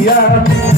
yeah.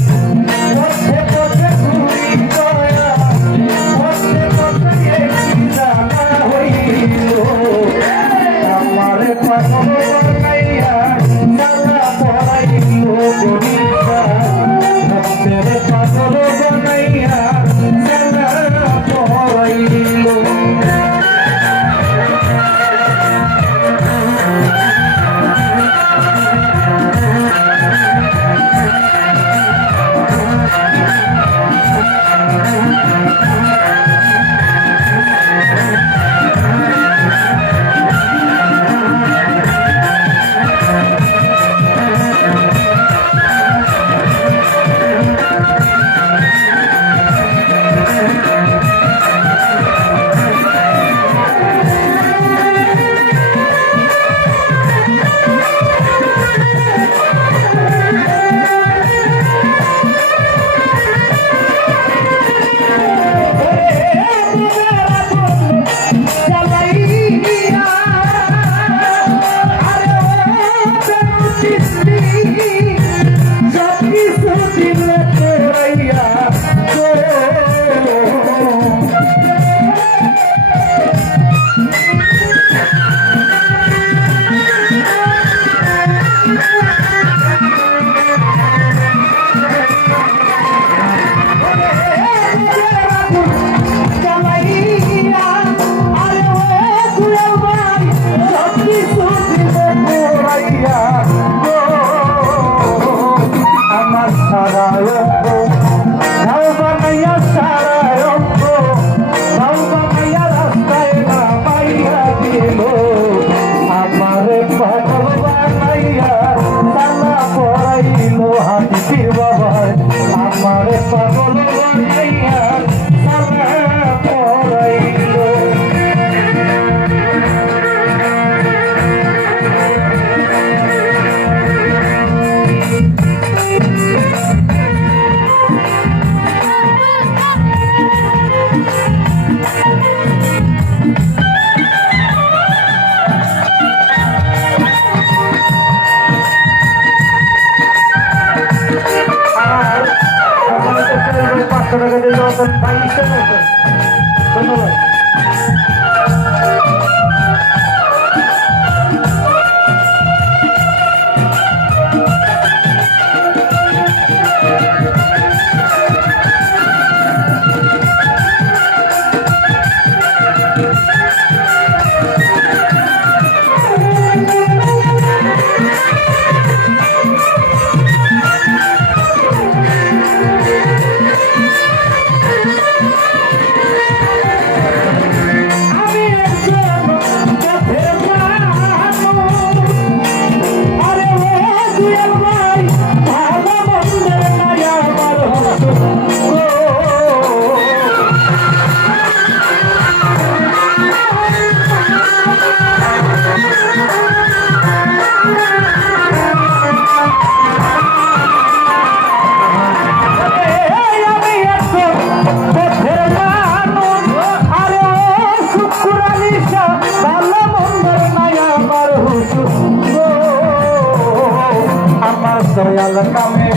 लता में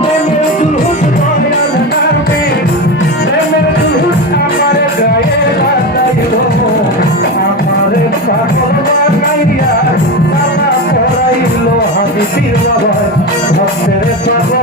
मैं मेरे दुल्हन दौड़िया लता में मैं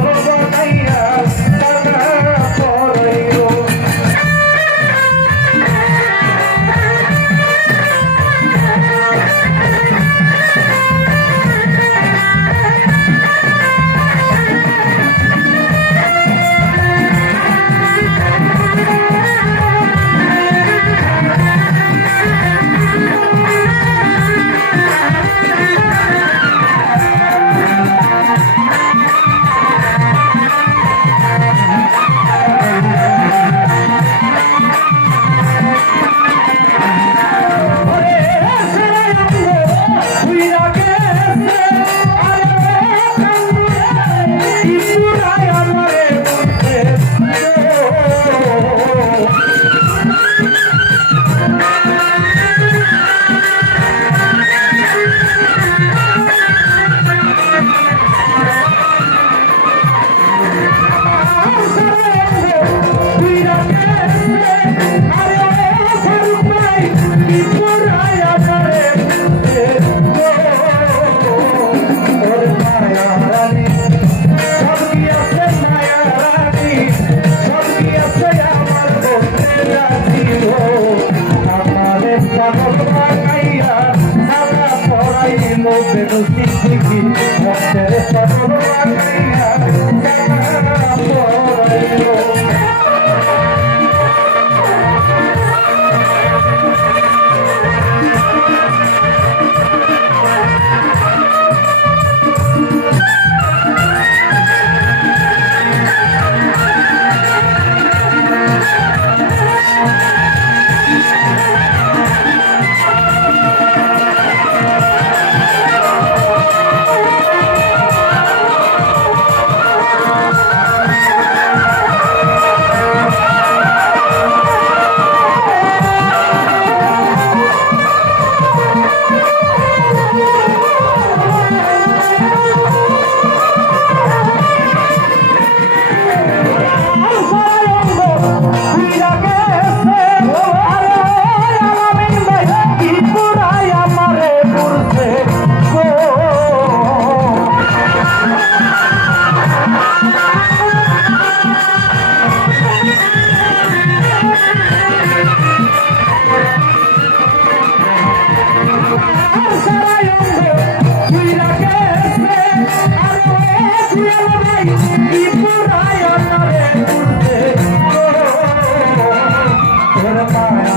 of mine.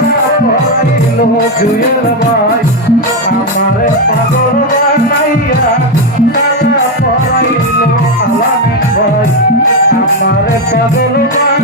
সাদা পড়াইলো জুয়েল ভাই আমার পাগল বানাইয়া সাদা পড়াইলো আলামিন ভাই। আমার পাগল বানাইয়া